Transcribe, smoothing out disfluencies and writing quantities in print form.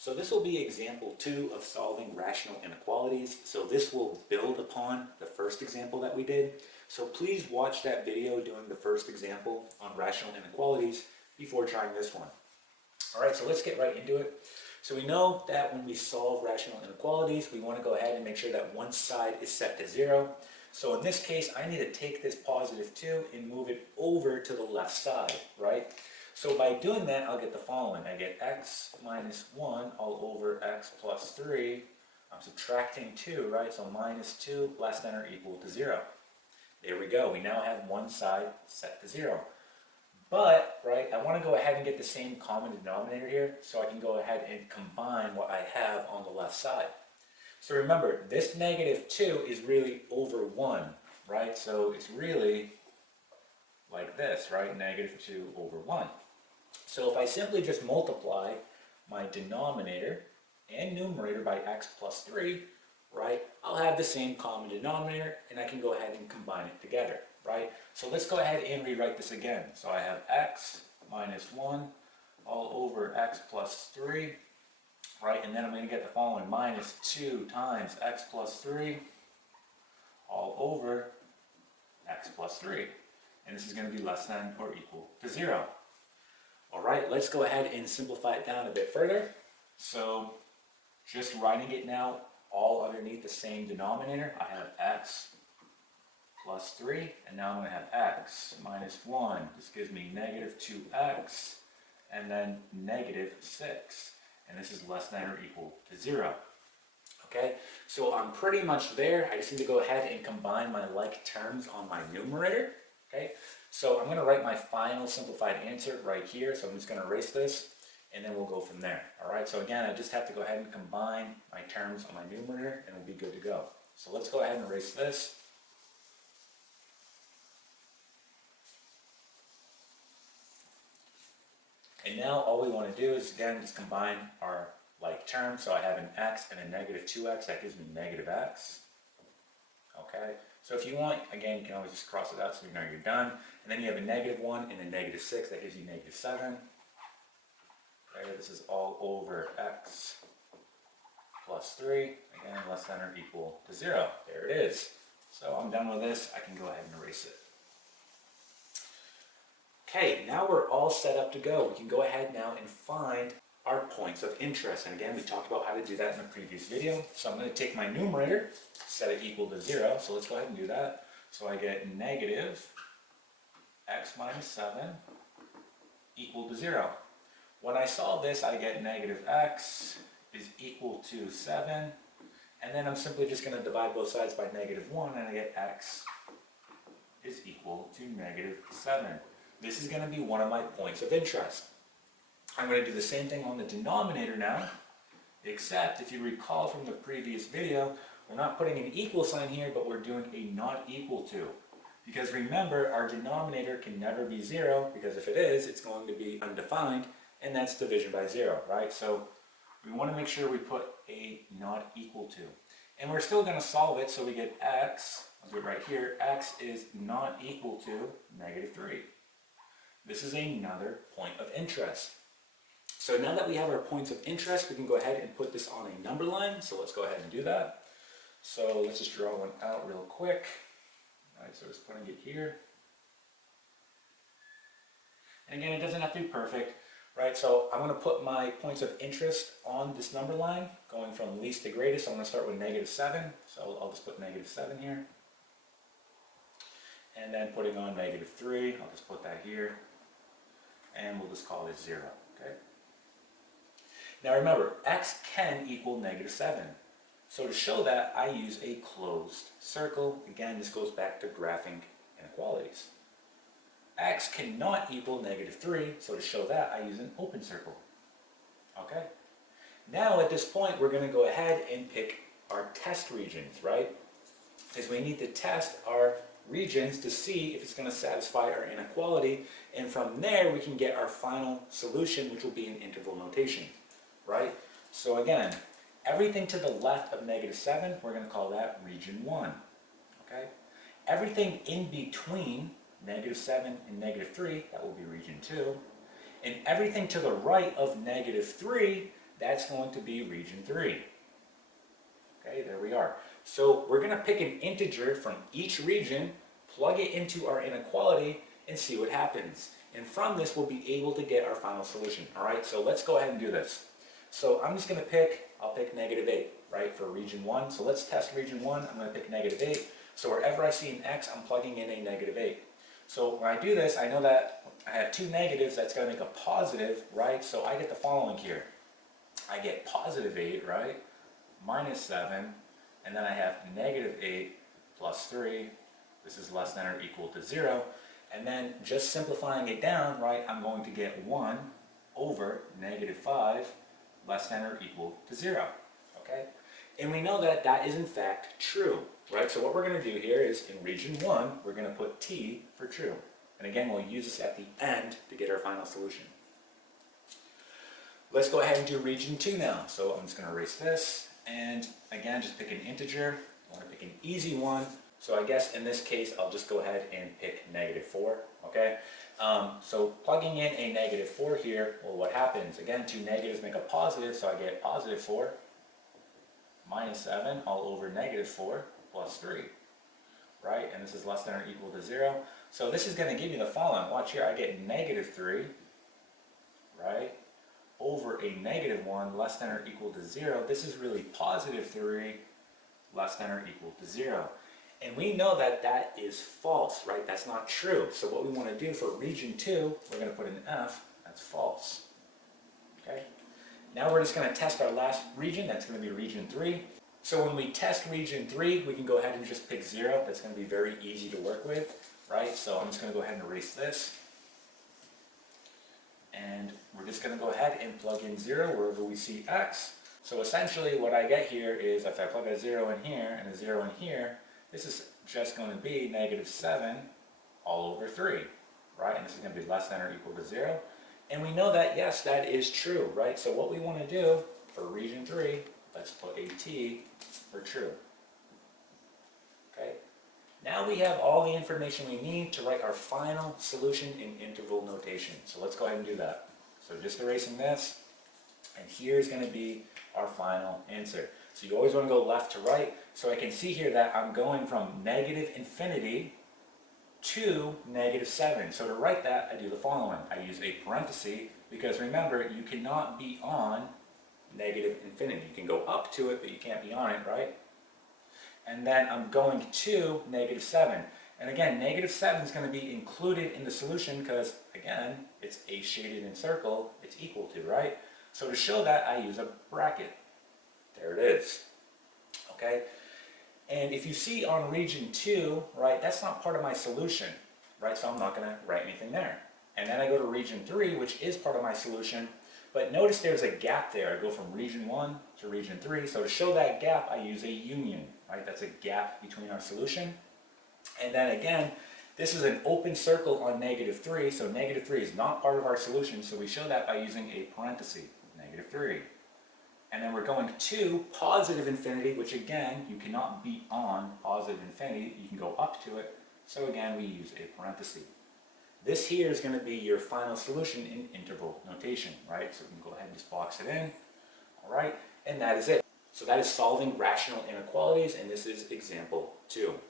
So this will be example 2 of solving rational inequalities. So this will build upon the first example that we did. So please watch that video doing the first example on rational inequalities before trying this one. All right, so let's get right into it. So we know that when we solve rational inequalities, we want to go ahead and make sure that one side is set to 0. So in this case, I need to take this positive 2 and move it over to the left side, right? So by doing that, I'll get the following. I get x minus 1 all over x plus 3. I'm subtracting 2, right? So minus 2 less than or equal to 0. There we go. We now have one side set to 0. But, right, I want to go ahead and get the same common denominator here, so I can go ahead and combine what I have on the left side. So remember, this negative 2 is really over 1, right? So it's really like this, right? Negative 2 over 1. So if I simply just multiply my denominator and numerator by x plus 3, right, I'll have the same common denominator, and I can go ahead and combine it together, right? So let's go ahead and rewrite this again. So I have x minus 1 all over x plus 3, right? And then I'm going to get the following, minus 2 times x plus 3 all over x plus 3. And this is going to be less than or equal to 0. All right, let's go ahead and simplify it down a bit further. So just writing it now all underneath the same denominator, I have x plus 3, and now I'm going to have x minus 1. This gives me negative 2x, and then negative 6. And this is less than or equal to 0. Okay, so I'm pretty much there. I just need to go ahead and combine my like terms on my numerator. Okay, so I'm going to write my final simplified answer right here. So I'm just going to erase this, and then we'll go from there. All right, so again, I just have to go ahead and combine my terms on my numerator, and we'll be good to go. So let's go ahead and erase this. And now all we want to do is, again, just combine our like terms. So I have an x and a negative 2x. That gives me negative x. Okay, so if you want, again, you can always just cross it out so you know you're done. And then you have a negative 1 and a negative 6. That gives you negative 7. Okay, this is all over x plus 3. Again, less than or equal to 0. There it is. So I'm done with this. I can go ahead and erase it. Okay, now we're all set up to go. We can go ahead now and find our points of interest. And again, we talked about how to do that in the previous video. So I'm going to take my numerator, set it equal to 0. So let's go ahead and do that. So I get negative x minus 7 equal to 0. When I solve this, I get negative x is equal to 7. And then I'm simply just going to divide both sides by negative 1, and I get x is equal to negative 7. This is going to be one of my points of interest. I'm going to do the same thing on the denominator now, except if you recall from the previous video, we're not putting an equal sign here, but we're doing a not equal to. Because remember, our denominator can never be 0, because if it is, it's going to be undefined, and that's division by 0, right? So we want to make sure we put a not equal to. And we're still going to solve it, so we get x, I'll do it right here, x is not equal to negative 3. This is another point of interest. So now that we have our points of interest, we can go ahead and put this on a number line. So let's go ahead and do that. So let's just draw one out real quick. All right, so just putting it here. And again, it doesn't have to be perfect, right? So I'm going to put my points of interest on this number line, going from least to greatest. So I'm going to start with negative 7. So I'll just put negative 7 here. And then putting on negative 3, I'll just put that here. And we'll just call it 0, okay? Now remember, x can equal negative 7. So to show that, I use a closed circle. Again, this goes back to graphing inequalities. X cannot equal negative 3, so to show that, I use an open circle. Okay? Now at this point, we're going to go ahead and pick our test regions, right? Because we need to test our regions to see if it's going to satisfy our inequality, and from there we can get our final solution, which will be in interval notation, right? So again, everything to the left of negative 7, we're going to call that region 1, okay? Everything in between negative 7 and negative 3, that will be region 2, and everything to the right of negative 3, that's going to be region 3. Okay, there we are. So we're going to pick an integer from each region, plug it into our inequality, and see what happens. And from this, we'll be able to get our final solution. All right, so let's go ahead and do this. So I'm just going to I'll pick -8, right, for region 1. So let's test region 1. I'm going to pick -8. So wherever I see an x, I'm plugging in a -8. So when I do this, I know that I have two negatives, that's going to make a positive, right? So I get the following here. I get +8, right, -7, and then I have -8 plus 3. This is less than or equal to 0. And then just simplifying it down, right, I'm going to get 1 over -5 less than or equal to 0, okay? And we know that that is in fact true, right? So what we're going to do here is in region 1, we're going to put t for true. And again, we'll use this at the end to get our final solution. Let's go ahead and do region 2 now. So I'm just going to erase this, and again, just pick an integer. I want to pick an easy one. So I guess in this case, I'll just go ahead and pick -4, okay? So plugging in a -4 here, well, what happens? Again, two negatives make a positive, so I get +4 -7 all over -4 plus 3, right? And this is less than or equal to 0. So this is going to give me the following. Watch here, I get -3, right, over a -1 less than or equal to 0. This is really +3 less than or equal to 0. And we know that that is false, right? That's not true. So what we want to do for region 2, we're going to put an F, that's false. Okay? Now we're just going to test our last region, that's going to be region 3. So when we test region 3, we can go ahead and just pick 0. That's going to be very easy to work with, right? So I'm just going to go ahead and erase this. And we're just going to go ahead and plug in 0 wherever we see x. So essentially what I get here is if I plug a 0 in here and a 0 in here, this is just going to be -7 all over 3, right? And this is going to be less than or equal to 0. And we know that, yes, that is true, right? So what we want to do for region 3, let's put a t for true. Okay? Now we have all the information we need to write our final solution in interval notation. So let's go ahead and do that. So just erasing this, and here's going to be our final answer. So you always want to go left to right. So I can see here that I'm going from -infinity to -7. So to write that, I do the following. I use a parenthesis because remember, you cannot be on -infinity. You can go up to it, but you can't be on it, right? And then I'm going to -7. And again, -7 is going to be included in the solution because, again, it's a shaded in circle, it's equal to, right? So to show that, I use a bracket. There it is, okay? And if you see on region 2, right, that's not part of my solution, right? So I'm not going to write anything there. And then I go to region 3, which is part of my solution. But notice there's a gap there. I go from region 1 to region 3. So to show that gap, I use a union, right? That's a gap between our solution. And then again, this is an open circle on -3. So -3 is not part of our solution. So we show that by using a parenthesis, -3. And then we're going to +infinity, which again, you cannot be on +infinity. You can go up to it. So again, we use a parenthesis. This here is going to be your final solution in interval notation, right? So we can go ahead and just box it in. All right, and that is it. So that is solving rational inequalities, and this is example 2.